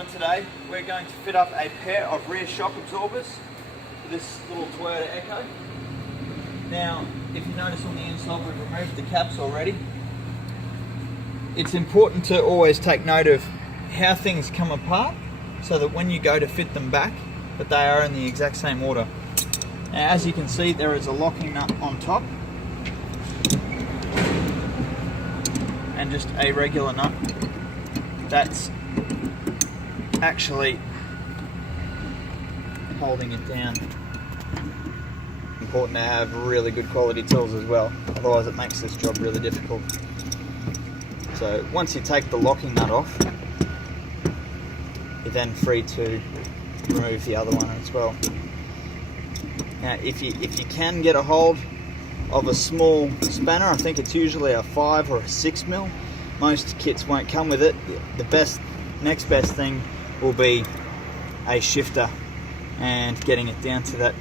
doing today, we're going to fit up a pair of rear shock absorbers for this little Toyota Echo. Now, if you notice on the inside, we've removed the caps already. It's important to always take note of how things come apart so that when you go to fit them back, that they are in the exact same order. Now, as you can see, there is a locking nut on top and just a regular nut that's actually holding it down. Important to have really good quality tools as well, otherwise it makes this job really difficult. So once you take the locking nut off, you're then free to remove the other one as well. Now if you can get a hold of a small spanner, I think it's usually a 5 or a 6 mil. Most kits won't come with it. The next best thing will be a shifter and getting it down to that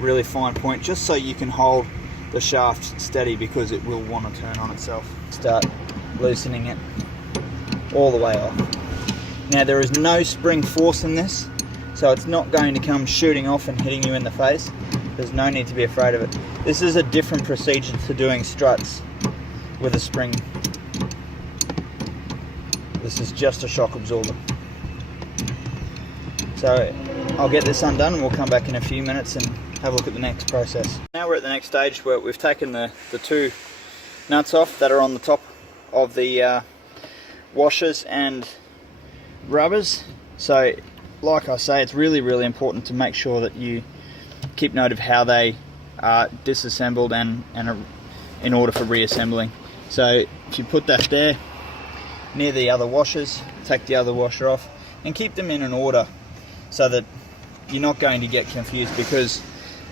really fine point, just so you can hold the shaft steady, because it will want to turn on itself. Start loosening it all the way off. Now there is no spring force in this, so it's not going to come shooting off and hitting you in the face. There's no need to be afraid of it. This is a different procedure to doing struts with a spring. This is just a shock absorber. So I'll get this undone and we'll come back in a few minutes and have a look at the next process. Now we're at the next stage where we've taken the two nuts off that are on the top of the washers and rubbers. So like I say, it's really important to make sure that you keep note of how they are disassembled and in order for reassembling. So if you put that there near the other washers, take the other washer off and keep them in an order so that you're not going to get confused, because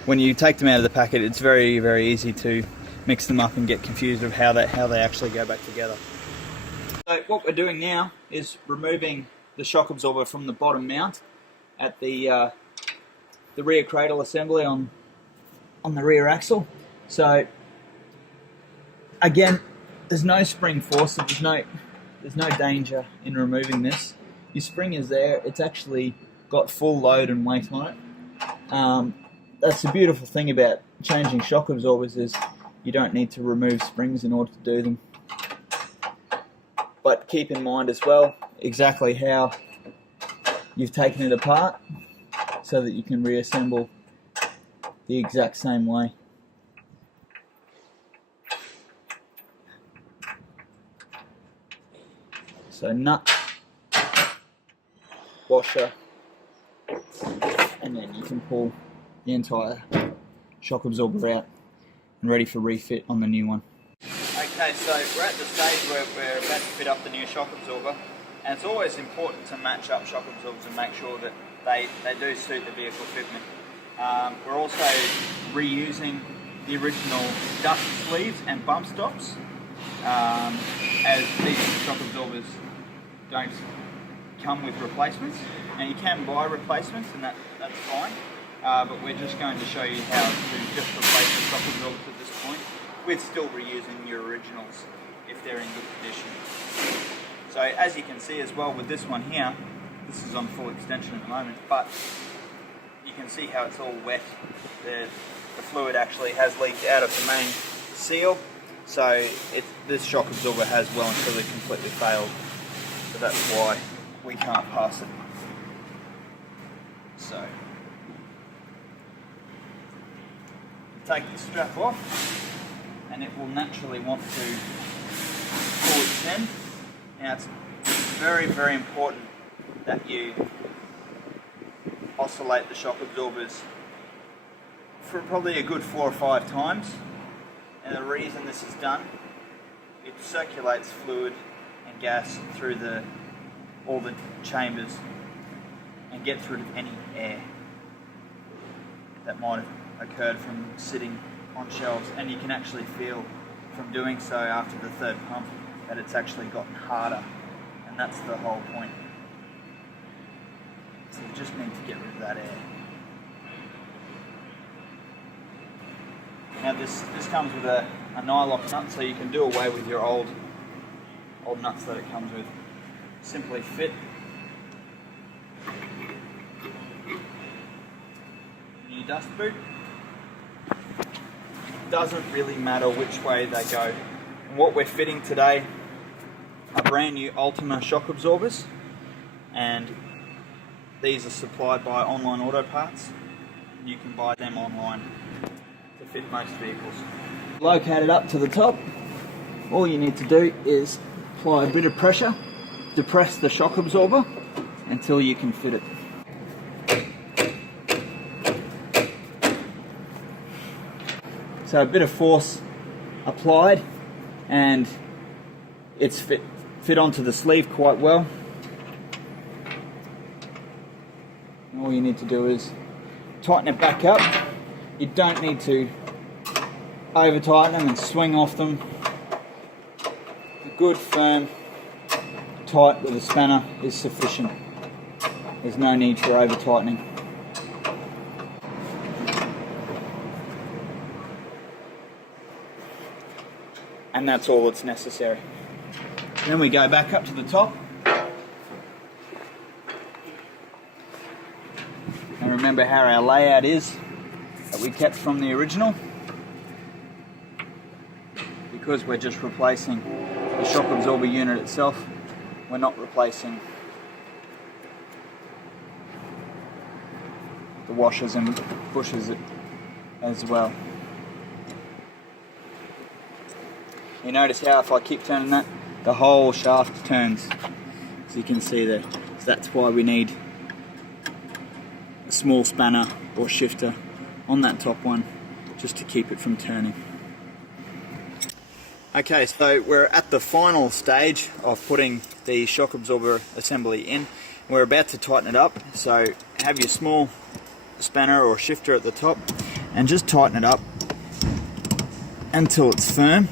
when you take them out of the packet, it's very easy to mix them up and get confused of how they actually go back together. So what we're doing now is removing the shock absorber from the bottom mount at the rear cradle assembly on the rear axle. So again, there's no spring force, so there's no danger in removing this. Your spring is there, it's actually got full load and weight on it. That's the beautiful thing about changing shock absorbers, is you don't need to remove springs in order to do them. But keep in mind as well exactly how you've taken it apart so that you can reassemble the exact same way. So nut, washer, and then you can pull the entire shock absorber out and ready for refit on the new one. Okay, so we're at the stage where we're about to fit up the new shock absorber, and it's always important to match up shock absorbers and make sure that they do suit the vehicle fitment. We're also reusing the original dust sleeves and bump stops, as these shock absorbers don't come with replacements. Now you can buy replacements, and that's fine, but we're just going to show you how to just replace the shock absorbers at this point, with still reusing your originals if they're in good condition. So as you can see as well with this one here, this is on full extension at the moment, but you can see how it's all wet. The fluid actually has leaked out of the main seal, so this shock absorber has well and truly completely failed. So that's why we can't pass it. So take the strap off, and it will naturally want to pull its end. Now it's very important that you oscillate the shock absorbers for probably a good 4 or 5 times, and the reason this is done, it circulates fluid and gas through all the chambers and get through any air that might have occurred from sitting on shelves. And you can actually feel from doing so after the 3rd pump that it's actually gotten harder, and that's the whole point. So you just need to get rid of that air. Now this comes with a nylock nut, so you can do away with your old nuts that it comes with. Simply fit your dust boot. Doesn't really matter which way they go. And what we're fitting today are brand new Ultima shock absorbers, and these are supplied by Online Auto Parts. You can buy them online to fit most vehicles. Located up to the top, all you need to do is apply a bit of pressure, depress the shock absorber until you can fit it. So a bit of force applied and it's fit onto the sleeve quite well. And all you need to do is tighten it back up. You don't need to over tighten them and swing off them. A good firm tight with a spanner is sufficient. There's no need for over tightening. And that's all that's necessary. Then we go back up to the top. And remember how our layout is that we kept from the original. Because we're just replacing the shock absorber unit itself, we're not replacing the washers and bushers as well. You notice how if I keep turning that, the whole shaft turns, as you can see there. So that's why we need a small spanner or shifter on that top one, just to keep it from turning. Okay, so we're at the final stage of putting the shock absorber assembly in. We're about to tighten it up, so have your small spanner or shifter at the top and just tighten it up until it's firm.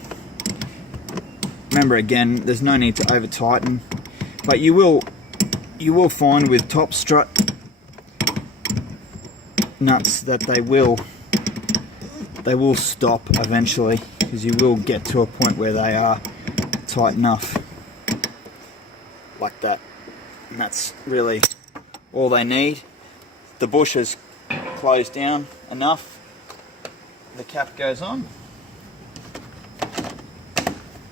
Remember, again, there's no need to over tighten, but you will find with top strut nuts that they will stop eventually, because you will get to a point where they are tight enough like that, and that's really all they need. The bush is closed down enough, the cap goes on,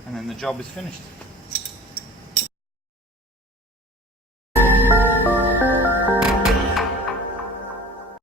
and then the job is finished.